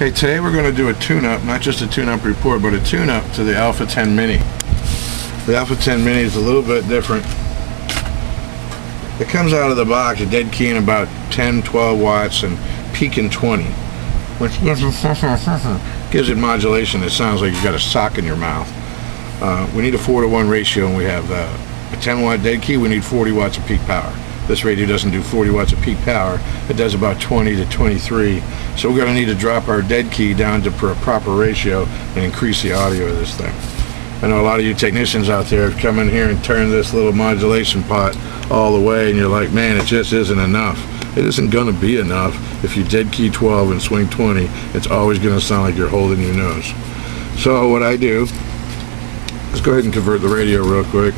Okay, today we're going to do a tune-up, not just a tune-up report, but a tune-up to the Alpha 10 Mini. The Alpha 10 Mini is a little bit different. It comes out of the box, a dead key in about 10, 12 watts and peaking 20, which gives it modulation that sounds like you got a sock in your mouth. We need a 4-to-1 ratio, and we have a 10 watt dead key. We need 40 watts of peak power. This radio doesn't do 40 watts of peak power. It does about 20 to 23. So we're going to need to drop our dead key down to a proper ratio and increase the audio of this thing. I know a lot of you technicians out there have come in here and turned this little modulation pot all the way, and you're like, man, it just isn't enough. It isn't going to be enough. If you dead key 12 and swing 20, it's always going to sound like you're holding your nose. So what I do, let's go ahead and convert the radio real quick.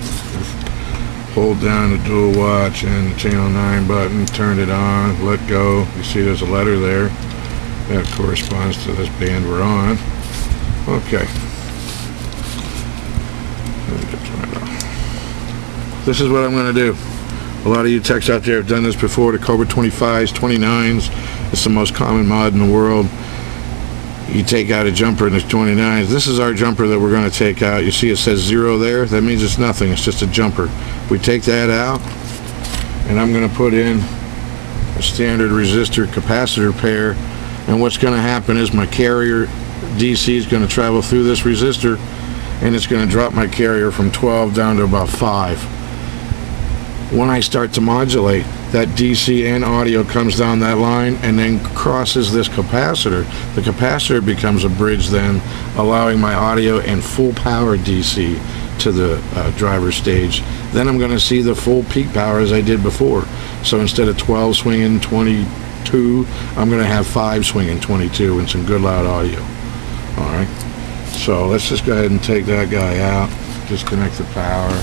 Hold down the dual watch and the channel 9 button, turn it on, let go. You see there's a letter there. That corresponds to this band we're on. Okay. This is what I'm going to do. A lot of you techs out there have done this before. The Cobra 25s, 29s. It's the most common mod in the world. You take out a jumper and it's 29s. This is our jumper that we're going to take out. You see it says 0 there? That means it's nothing. It's just a jumper. We take that out, and I'm going to put in a standard resistor capacitor pair, and what's going to happen is my carrier DC is going to travel through this resistor, and it's going to drop my carrier from 12 down to about 5. When I start to modulate, that DC and audio comes down that line and then crosses this capacitor. The capacitor becomes a bridge then, allowing my audio and full power DC to the driver stage. Then I'm going to see the full peak power as I did before. So instead of 12 swinging 22, I'm going to have 5 swinging 22 and some good loud audio. Alright, so let's just go ahead and take that guy out, disconnect the power.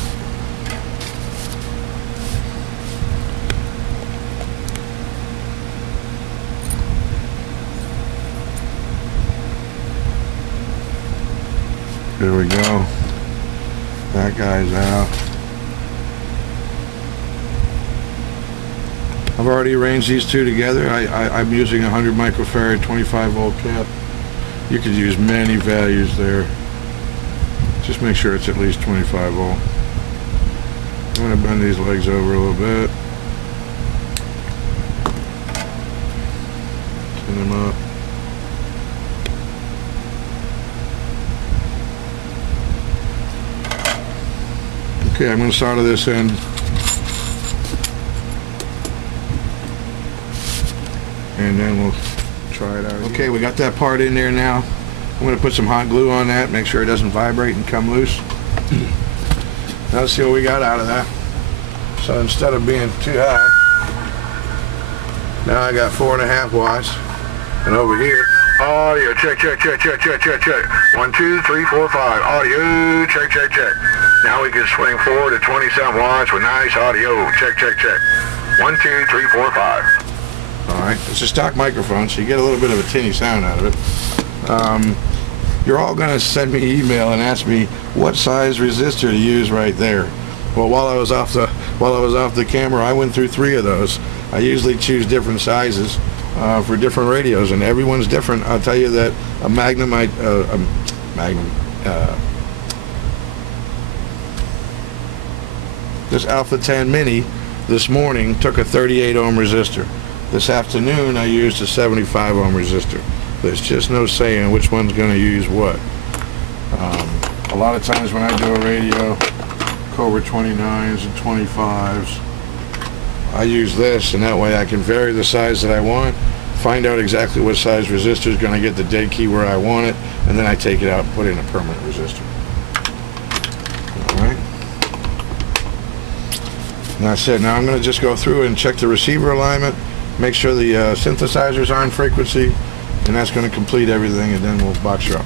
There we go. That guy's out. I've already arranged these two together. I'm using a 100 microfarad 25 volt cap. You could use many values there. Just make sure it's at least 25 volt. I'm going to bend these legs over a little bit. Turn them up. Okay, I'm going to solder this end. And then we'll try it out. Okay, we got that part in there now. I'm going to put some hot glue on that, make sure it doesn't vibrate and come loose. Now let's see what we got out of that. So instead of being too high, now I got 4.5 watts. And over here, audio, check, check, check, check, check, check, check. 1, 2, 3, 4, 5. Audio, check, check, check. Now we can swing 4 to 27 watts with nice audio. Check, check, check. 1, 2, 3, 4, 5. Alright, it's a stock microphone, so you get a little bit of a tinny sound out of it. You're all going to send me email and ask me what size resistor to use right there. Well, while I was off the camera, I went through 3 of those. I usually choose different sizes for different radios, and everyone's different. I'll tell you that a Magnum, this Alpha 10 Mini this morning took a 38 ohm resistor. This afternoon I used a 75 ohm resistor. There's just no saying which one's going to use what. A lot of times when I do a radio, Cobra 29s and 25s, I use this, and that way I can vary the size that I want, find out exactly what size resistor is going to get the dead key where I want it, and then I take it out and put in a permanent resistor. Alright. That's it. Now I'm going to just go through and check the receiver alignment, make sure the synthesizers are on frequency, and that's going to complete everything, and then we'll box you up.